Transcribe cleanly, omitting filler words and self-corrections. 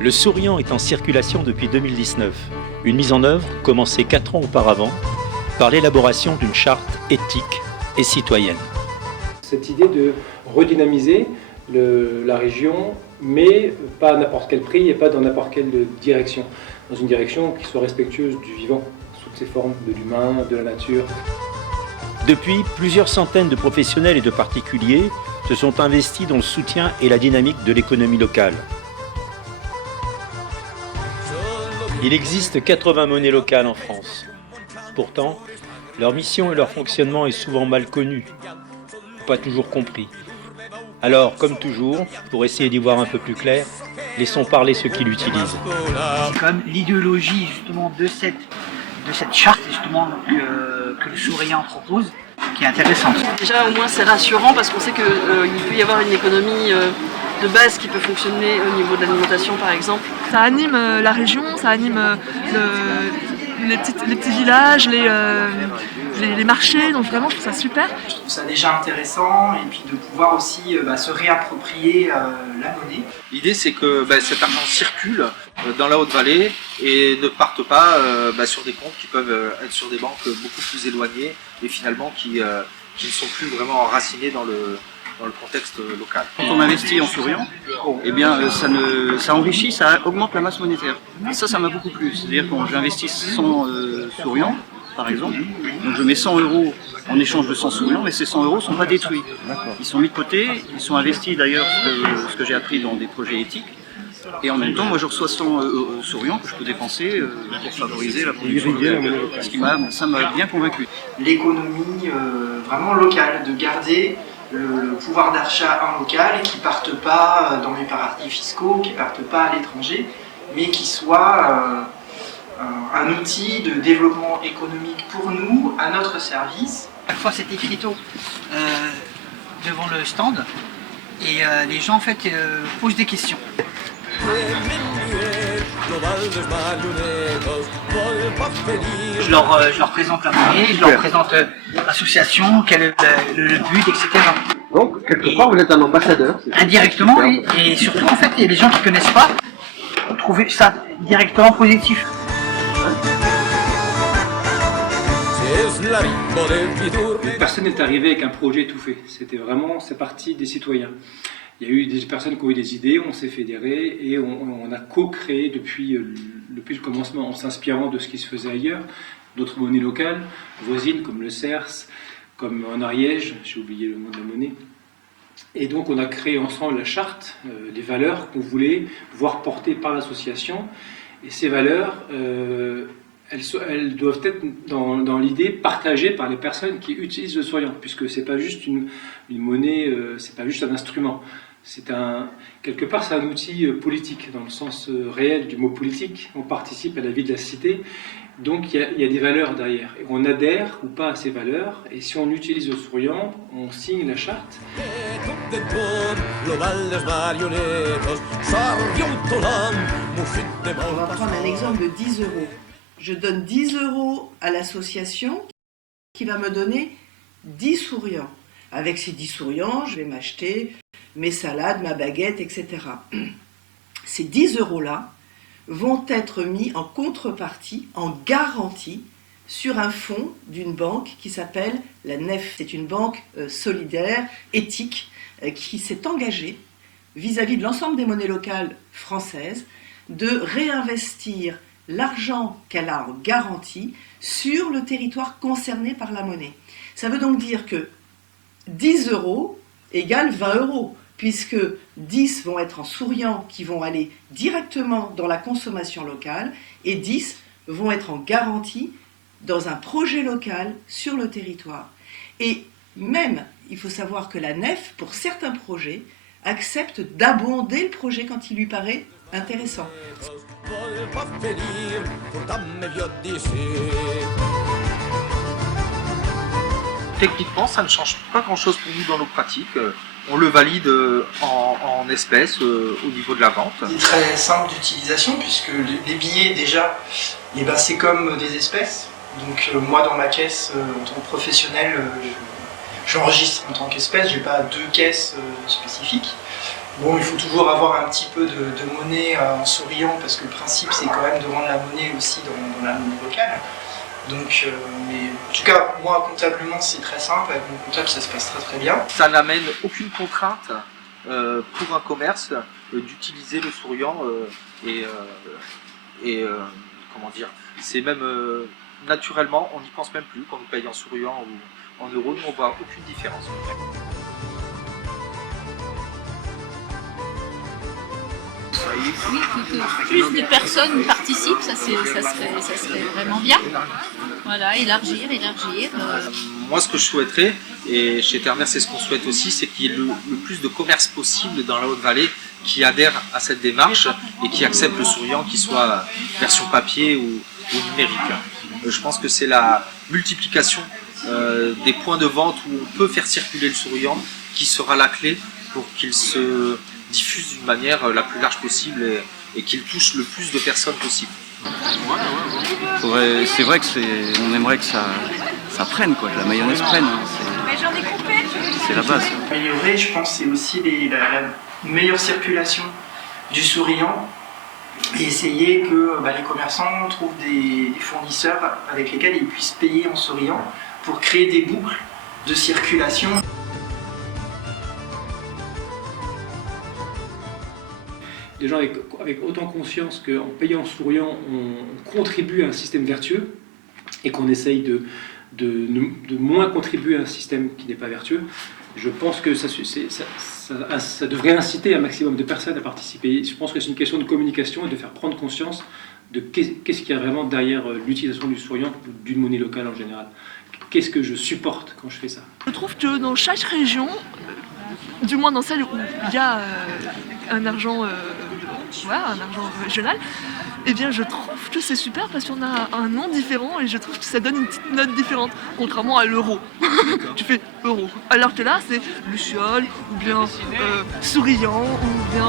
Le souriant est en circulation depuis 2019, une mise en œuvre commencée 4 ans auparavant par l'élaboration d'une charte éthique et citoyenne. Cette idée de redynamiser la région, mais pas à n'importe quel prix et pas dans n'importe quelle direction. Dans une direction qui soit respectueuse du vivant, sous toutes ses formes, de l'humain, de la nature. Depuis, plusieurs centaines de professionnels et de particuliers se sont investis dans le soutien et la dynamique de l'économie locale. Il existe 80 monnaies locales en France. Pourtant, leur mission et leur fonctionnement est souvent mal connu, pas toujours compris. Alors, comme toujours, pour essayer d'y voir un peu plus clair, laissons parler ceux qui l'utilisent. C'est comme l'idéologie justement de cette charte justement que le souriant propose, qui est intéressante. Déjà au moins c'est rassurant parce qu'on sait qu'il peut y avoir une économie de base qui peut fonctionner au niveau de l'alimentation par exemple. Ça anime la région, ça anime les petits villages, les marchés, donc vraiment je trouve ça super. Je trouve ça déjà intéressant et puis de pouvoir aussi se réapproprier la monnaie. L'idée c'est que cet argent circule dans la Haute-Vallée et ne parte pas sur des comptes qui peuvent être sur des banques beaucoup plus éloignées et finalement qui ne sont plus vraiment enracinés dans le contexte local. Quand on investit en souriant, eh bien, ça enrichit, ça augmente la masse monétaire. Ça m'a beaucoup plu. C'est-à-dire quand j'investis 100 souriants, par exemple, donc je mets 100 € en échange de 100 souriants, mais ces 100 € ne sont pas détruits. Ils sont mis de côté, ils sont investis d'ailleurs, ce que j'ai appris dans des projets éthiques. Et en même temps, moi je reçois 100 souriants que je peux dépenser pour favoriser la production locale. Ça m'a bien convaincu. L'économie vraiment locale, de garder le pouvoir d'achat en local et qui ne partent pas dans les paradis fiscaux, qui ne partent pas à l'étranger, mais qui soit un outil de développement économique pour nous, à notre service. Chaque fois c'est écriteau devant le stand et les gens en fait posent des questions. Je leur présente la monnaie, je leur présente l'association, quel est le but, etc. Donc, quelque part, vous êtes un ambassadeur. Indirectement, oui. Et surtout, en fait, il y a des gens qui ne connaissent pas, trouver ça directement positif. Personne n'est arrivé avec un projet tout fait. C'est parti des citoyens. Il y a eu des personnes qui ont eu des idées, on s'est fédérés et on a co-créé depuis le commencement en s'inspirant de ce qui se faisait ailleurs, d'autres monnaies locales, voisines comme le CERS, comme en Ariège, j'ai oublié le nom de la monnaie. Et donc on a créé ensemble la charte, les valeurs qu'on voulait voir portées par l'association. Et ces valeurs, elles doivent être dans l'idée partagée par les personnes qui utilisent le souriant, puisque c'est pas juste une monnaie, c'est pas juste un instrument. Quelque part, c'est un outil politique, dans le sens réel du mot politique. On participe à la vie de la cité, donc il y a des valeurs derrière. Et on adhère ou pas à ces valeurs, et si on utilise le souriant, on signe la charte. On va prendre un exemple de 10 €. Je donne 10 € à l'association qui va me donner 10 souriants. Avec ces 10 souriants, je vais m'acheter mes salades, ma baguette, etc. Ces 10 € vont être mis en contrepartie, en garantie, sur un fonds d'une banque qui s'appelle la NEF. C'est une banque solidaire, éthique, qui s'est engagée vis-à-vis de l'ensemble des monnaies locales françaises de réinvestir l'argent qu'elle a en garantie sur le territoire concerné par la monnaie. Ça veut donc dire que 10 € égale 20 €, puisque 10 vont être en souriants qui vont aller directement dans la consommation locale et 10 vont être en garantie dans un projet local sur le territoire. Et même, il faut savoir que la NEF, pour certains projets, accepte d'abonder le projet quand il lui paraît intéressant. Techniquement, ça ne change pas grand-chose pour nous dans nos pratiques. On le valide en espèces au niveau de la vente. C'est très simple d'utilisation puisque les billets déjà, c'est comme des espèces. Donc moi dans ma caisse, en tant que professionnel, j'enregistre en tant qu'espèce, je n'ai pas deux caisses spécifiques. Bon, il faut toujours avoir un petit peu de monnaie en souriant parce que le principe c'est quand même de rendre la monnaie aussi dans la monnaie locale. Donc, mais en tout cas, moi comptablement c'est très simple, avec mon comptable ça se passe très très bien. Ça n'amène aucune contrainte pour un commerce d'utiliser le souriant comment dire, c'est même naturellement, on n'y pense même plus quand on paye en souriant ou en euros, nous on voit aucune différence. Oui, que plus de personnes participent, ça serait vraiment bien. Voilà, élargir. Moi, ce que je souhaiterais, et chez Terre Verte, c'est ce qu'on souhaite aussi, c'est qu'il y ait le plus de commerce possible dans la Haute-Vallée qui adhèrent à cette démarche et qui acceptent le souriant, qu'il soit version papier ou numérique. Je pense que c'est la multiplication des points de vente où on peut faire circuler le souriant qui sera la clé pour qu'il se diffuse d'une manière la plus large possible et qu'il touche le plus de personnes possible. C'est vrai que on aimerait que ça prenne, quoi, que la mayonnaise prenne. C'est la base. Améliorer, je pense, c'est aussi la meilleure circulation du souriant et essayer que les commerçants trouvent des fournisseurs avec lesquels ils puissent payer en souriant pour créer des boucles de circulation. Des gens avec autant conscience qu'en payant en souriant, on contribue à un système vertueux et qu'on essaye de moins contribuer à un système qui n'est pas vertueux. Je pense que ça devrait inciter un maximum de personnes à participer. Je pense que c'est une question de communication et de faire prendre conscience de qu'est-ce qu'il y a vraiment derrière l'utilisation du souriant ou d'une monnaie locale en général. Qu'est-ce que je supporte quand je fais ça? Je trouve que dans chaque région, du moins dans celle où il y a un argent régional, eh bien je trouve que c'est super parce qu'on a un nom différent et je trouve que ça donne une petite note différente, contrairement à l'euro. Tu fais euro. Alors que là c'est luciole, ou bien souriant, ou bien...